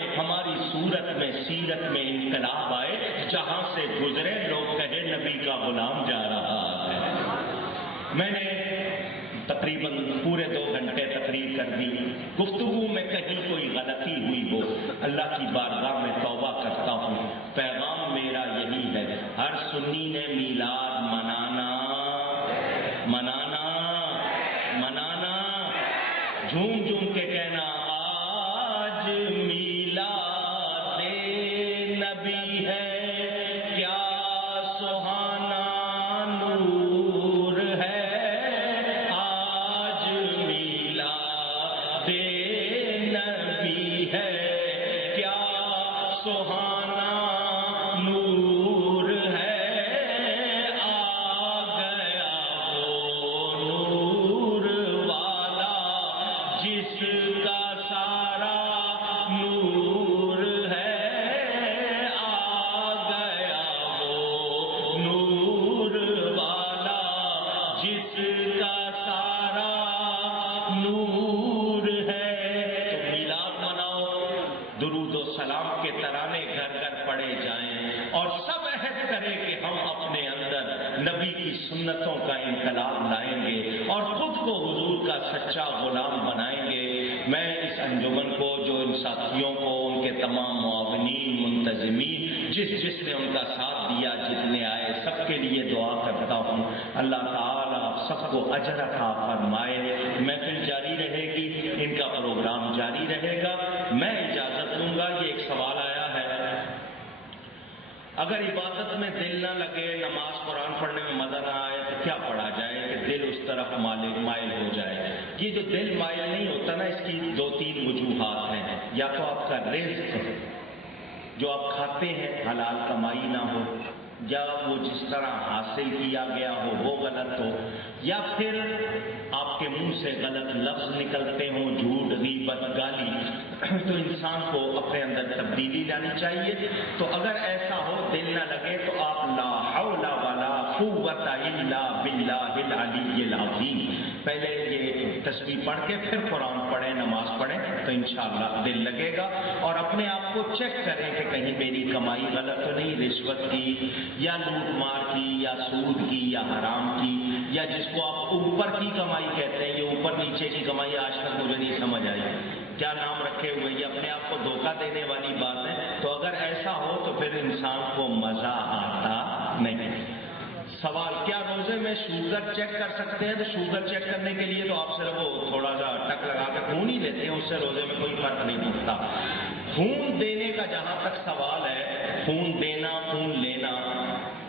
ہماری صورت میں سیرت میں انقلاب آئے، جہاں سے گزرے لوگ کہے نبی کا غلام جا رہا ہے۔ میں نے تقریباً پورے 2 گھنٹے تقریر کر دی، گفتگو میں کہیں کوئی غلطی ہوئی ہو اللہ کی بارگاہ میں توبہ کرتا ہوں۔ پیغام میرا یہی ہے، ہر سنی نے میلاد منانا منانا منانا، جھوم جھوم کے کہنا آج میلاد نبی ہے، کیا سہانا نور ہے، آج میلاد نبی ہے، کیا سہانا نور ہے، آ گیا وہ نور والا جس کا سارا نور ہے، آ گیا وہ نور والا جس کا سارا نور ہے۔ تو میلاد مناؤ، درود و سلام کے ترانے گھر گھر پڑے جائیں، اور سب عہد کریں کہ ہم اپنے اندر نبی کی سنتوں کا انقلاب لائیں گے اور خود کو حضور کا سچا غلام بنائیں گے۔ میں اس انجمن کو، جو ان ساتھیوں کو، ان کے تمام معاونین، منتظمین، جس نے ان کا ساتھ دیا، جتنے آئے، سب کے لیے دعا کرتا ہوں اللہ تعالیٰ آپ سب کو اجر عطا فرمائے۔ محفل جاری رہے گی، ان کا پروگرام جاری رہے گا۔ میں اجازت لوں گا۔ یہ ایک سوال آیا ہے، اگر عبادت میں دل نہ لگے، نماز قرآن پڑھنے میں مزہ نہ آئے تو کیا پڑھا جائے کہ دل اس طرف مائل ہو جائے؟ یہ جو دل مائل نہیں ہوتا نا، اس کی 2-3 وجوہات ہیں۔ یا تو آپ کا رزق جو آپ کھاتے ہیں حلال کمائی نہ ہو، یا وہ جس طرح حاصل کیا گیا ہو وہ غلط ہو، یا پھر آپ کے منہ سے غلط لفظ نکلتے ہوں، جھوٹ، غیبت، گالی، تو انسان کو اپنے اندر تبدیلی لانی چاہیے۔ تو اگر ایسا ہو، دل نہ لگے، تو آپ لا حول ولا قوت الا باللہ العلی العظیم پہلے یہ تسبیح پڑھ کے پھر قرآن پڑھیں، نماز پڑھیں، تو انشاءاللہ دل لگے گا۔ اور اپنے آپ کو چیک کریں کہ کہیں میری کمائی غلط تو نہیں، رشوت کی یا لوٹ مار کی یا سود کی یا حرام کی، یا جس کو آپ اوپر کی کمائی کہتے ہیں، یہ اوپر نیچے کی کمائی آج تک مجھے نہیں سمجھ آئی کیا نام رکھے ہوئے، یہ اپنے آپ کو دھوکہ دینے والی بات ہے۔ تو اگر ایسا ہو تو پھر انسان کو مزہ آتا نہیں۔ سوال، کیا روزے میں شوگر چیک کر سکتے ہیں؟ تو شوگر چیک کرنے کے لیے تو آپ صرف وہ تھوڑا سا ٹک لگا کے خون ہی لیتے ہیں، اس سے روزے میں کوئی فرق نہیں پڑتا۔ خون دینے کا جہاں تک سوال ہے، خون دینا، خون لینا،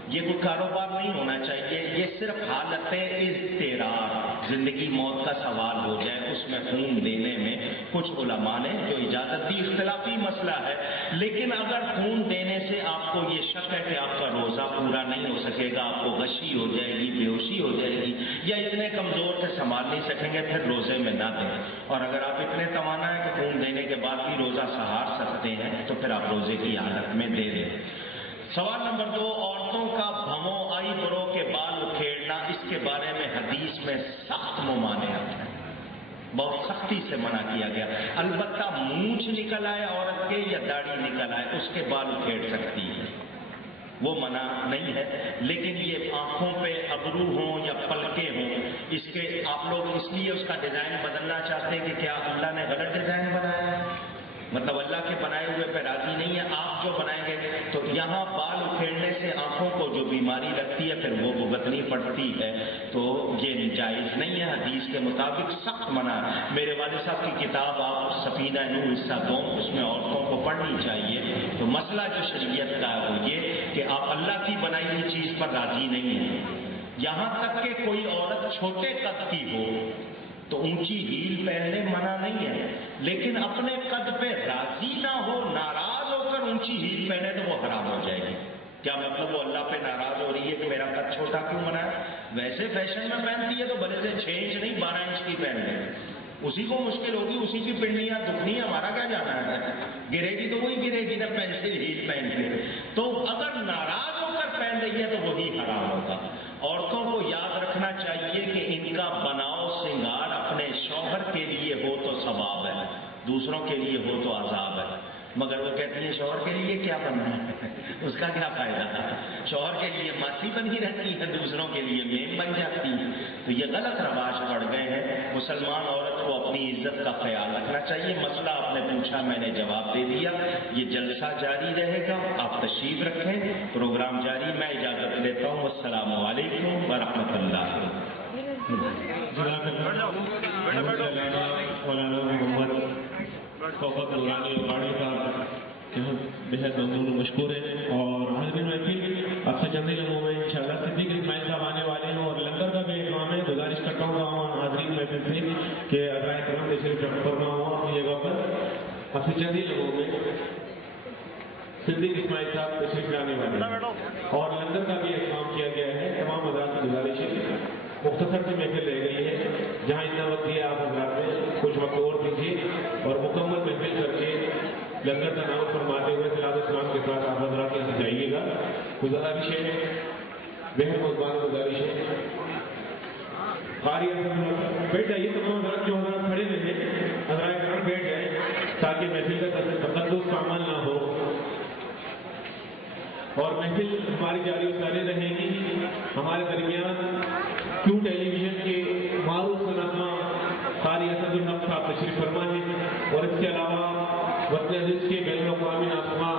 یہ کوئی کاروبار نہیں ہونا چاہیے، یہ صرف حالت اضطرار، زندگی موت کا سوال ہو جائے، اس میں خون دینے میں کچھ علماء نے جو اجازت دی، اختلافی مسئلہ ہے۔ لیکن اگر خون دینے سے آپ کو یہ شک ہے کہ آپ کا روزہ پورا نہیں ہو سکے گا، آپ کو غشی ہو جائے گی، بے ہوشی ہو جائے گی، یا اتنے کمزور سے سنبھال نہیں سکیں گے، پھر روزے میں نہ دیں۔ اور اگر آپ اتنے توانا ہے کہ خون دینے کے بعد بھی روزہ سہار سکتے ہیں، تو پھر آپ روزے کی حالت میں دے دیں۔ سوال نمبر 2، عورتوں کا بھووں آئی برو کے بال اکھیڑنا، اس کے بارے میں حدیث میں سخت ممانعت ہے، بہت سختی سے منع کیا گیا۔ البتہ مونچھ نکل آئے عورت کے یا داڑھی نکل آئے، اس کے بال اکھیڑ سکتی ہے، وہ منع نہیں ہے۔ لیکن یہ آنکھوں پہ ابرو ہوں یا پلکیں ہوں، اس کے آپ لوگ اس لیے اس کا ڈیزائن بدلنا چاہتے ہیں کہ کیا اللہ نے غلط ڈیزائن بنایا ہے؟ مطلب اللہ کے بنائے ہوئے پہ راضی نہیں ہے، آپ جو بنائیں گے۔ تو یہاں بال اکھیڑنے سے آنکھوں کو جو بیماری لگتی ہے پھر وہ بھگتنی پڑتی ہے، تو یہ جائز نہیں ہے، حدیث کے مطابق سخت منع ہے۔ میرے والد صاحب کی کتاب آپ سفینہ نوح حصہ 2، اس میں عورتوں کو پڑھنی چاہیے۔ تو مسئلہ جو شریعت کا ہے وہ یہ کہ آپ اللہ کی بنائی ہوئی چیز پر راضی نہیں ہیں، یہاں تک کہ کوئی عورت چھوٹے قد کی ہو تو اونچی ہیل پہننے منع نہیں ہے، لیکن اپنے قد پہ راضی نہ ہو، ناراض ہو کر اونچی ہیل پہنے تو وہ حرام ہو جائے گی۔ کیا مطلب وہ اللہ پہ ناراض ہو رہی ہے کہ میرا قد چھوٹا کیوں بنا ہے؟ ویسے فیشن میں پہنتی ہے تو بھلے سے 6 انچ نہیں 12 انچ کی پہن لے، اسی کو مشکل ہوگی، اسی کی پنڈلیاں دکھنی، ہمارا کیا جانا ہے؟ گرے گی تو وہی گرے گی نا پینسل ہیل پہن کے۔ تو اگر ناراض ہو کر پہن رہی ہے تو وہی حرام ہوگا۔ عورتوں کو یاد رکھنا چاہیے کہ ان کا بناؤ سنگار اپنے شوہر کے لیے ہو تو ثواب ہے، دوسروں کے لیے ہو تو عذاب ہے۔ مگر وہ کہتی ہے شوہر کے لیے کیا بننا ہے، اس کا کیا فائدہ؟ شوہر کے لیے ماسی بنی رہتی ہے، دوسروں کے لیے میم بن جاتی ہے۔ تو یہ غلط رواج پڑ گئے ہیں۔ مسلمان عورت کو اپنی عزت کا خیال رکھنا چاہیے۔ مسئلہ آپ نے پوچھا، میں نے جواب دے دیا۔ یہ جلسہ جاری رہے گا، آپ تشریف رکھیں، پروگرام جاری۔ میں اجازت لیتا ہوں، السلام علیکم ورحمۃ اللہ۔ صحبت نورانی اور باڑی کا بہت ممنون مشکور ہے۔ اور حاضرین محفل اب سے چند ہی لمحوں میں انشاءاللہ صدیق اسماعیل صاحب آنے والے ہیں اور لنگر کا بھی اہتمام ہے۔ گزارش کرتا ہوں تمام حاضرین محفل سے کہ عزائے کرم تشریف فرما ہوا اپنی جگہ پر۔ اب سے چند ہی لمحوں میں صدیق اسماعیل صاحب تشریف لانے والے ہیں اور لنگر کا بھی اہتمام کیا گیا ہے۔ تمام حضرات کی گزارش ہے، مختصر سی محفل رہ گئی ہے، جہاں اتنا وقت دیا آپ حضرات نے کچھ وقت اور دیجیے اور مکمل محفل کر کے لنگر کا نام فرماتے ہوئے صلاۃ السلام کے ساتھ آپ حضرات یہاں سے جائیے گا۔ گزارش ہے، بہت مزبان گزارش ہے، قاری بیٹھ جائیے، تمام حضرات جو حضرات کھڑے ہوئے ہیں حضرات کرام بیٹھ جائیں تاکہ محفل کا تقدس کا عمل نہ ہو اور محفل ہماری جاری و ساری رہے گی۔ ہمارے درمیان کیوں ٹیلی ویژن کے معروف نغمہ قاری اسد الحق صاحب تشریف فرما ہے اور اس کے علاوہ وطن عزیز کے بین الاقوامی ناظمہ